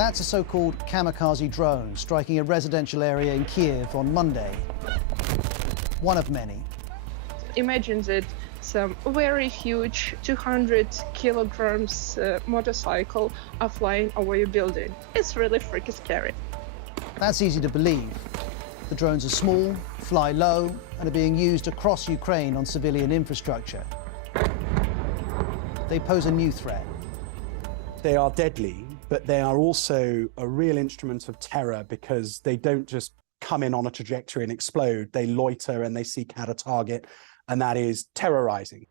That's a so-called kamikaze drone striking a residential area in Kiev on Monday. One of many. Imagine that some very huge 200 kilograms motorcycle are flying over your building. It's really freaking scary. That's easy to believe. The drones are small, fly low, and are being used across Ukraine on civilian infrastructure. They pose a new threat. They are deadly, but they are also a real instrument of terror because they don't just come in on a trajectory and explode. They loiter and they seek out a target, and that is terrorizing.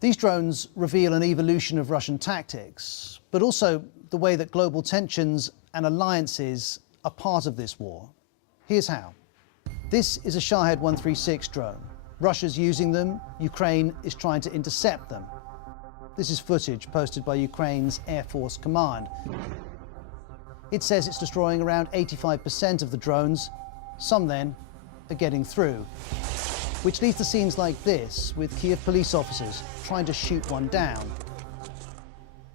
These drones reveal an evolution of Russian tactics, but also the way that global tensions and alliances are part of this war. Here's how. This is a Shahed 136 drone. Russia's using them. Ukraine is trying to intercept them. This is footage posted by Ukraine's Air Force Command. It says it's destroying around 85% of the drones. Some then are getting through, which leads to scenes like this, with Kiev police officers trying to shoot one down.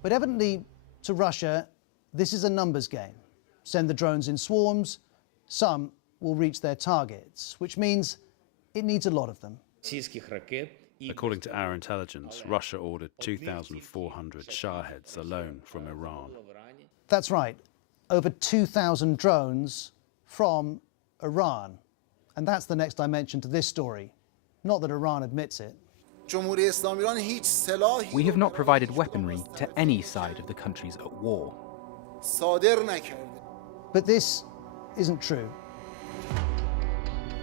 But evidently, to Russia, this is a numbers game. Send the drones in swarms, some will reach their targets, which means it needs a lot of them. According to our intelligence, Russia ordered 2,400 Shaheds alone from Iran. That's right, over 2,000 drones from Iran. And that's the next dimension to this story. Not that Iran admits it. We have not provided weaponry to any side of the countries at war. But this isn't true.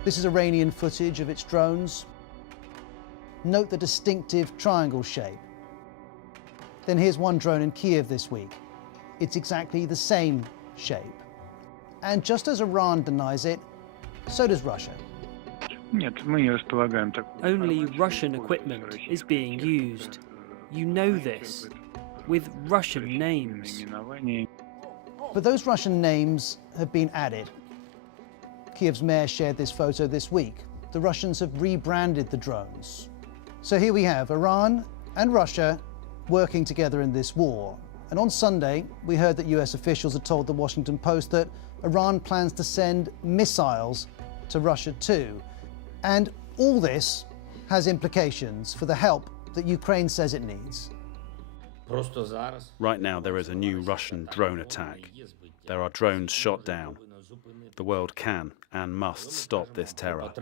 This is Iranian footage of its drones. Note the distinctive triangle shape. Then here's one drone in Kiev this week. It's exactly the same shape. And just as Iran denies it, so does Russia. Only Russian equipment is being used. You know this, with Russian names. But those Russian names have been added. Kiev's mayor shared this photo this week. The Russians have rebranded the drones. So here we have Iran and Russia working together in this war. And on Sunday, we heard that US officials had told the Washington Post that Iran plans to send missiles to Russia too. And all this has implications for the help that Ukraine says it needs. Right now, there is a new Russian drone attack. There are drones shot down. The world can and must stop this terror.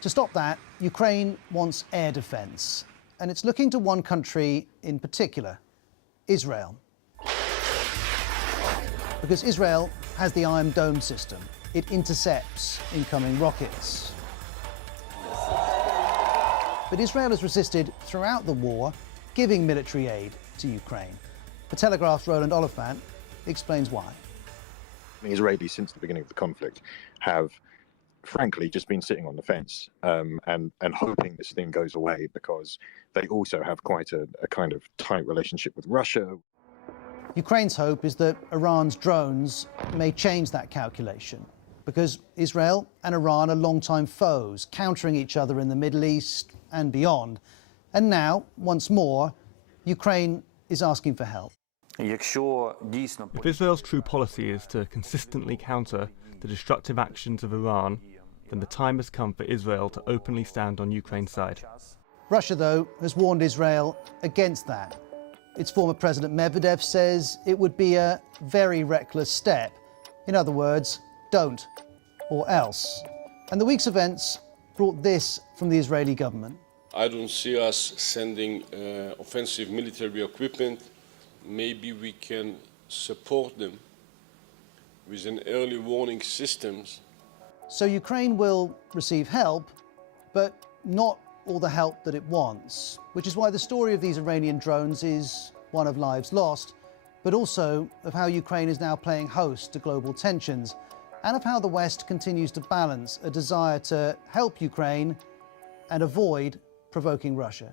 To stop that, Ukraine wants air defense, and it's looking to one country in particular, Israel. Because Israel has the Iron Dome system. It intercepts incoming rockets. But Israel has resisted throughout the war, giving military aid to Ukraine. The Telegraph's Roland Oliphant explains why. The Israelis, since the beginning of the conflict, have frankly just been sitting on the fence and hoping this thing goes away, because they also have quite a kind of tight relationship with Russia. Ukraine's hope is that Iran's drones may change that calculation, because Israel and Iran are longtime foes, countering each other in the Middle East and beyond. And now, once more, Ukraine is asking for help. If Israel's true policy is to consistently counter the destructive actions of Iran, then the time has come for Israel to openly stand on Ukraine's side. Russia, though, has warned Israel against that. Its former President Medvedev says it would be a very reckless step. In other words, don't, or else. And the week's events brought this from the Israeli government. I don't see us sending offensive military equipment. Maybe we can support them with an early warning systems. So Ukraine will receive help, but not all the help that it wants, which is why the story of these Iranian drones is one of lives lost, but also of how Ukraine is now playing host to global tensions, and of how the West continues to balance a desire to help Ukraine and avoid provoking Russia.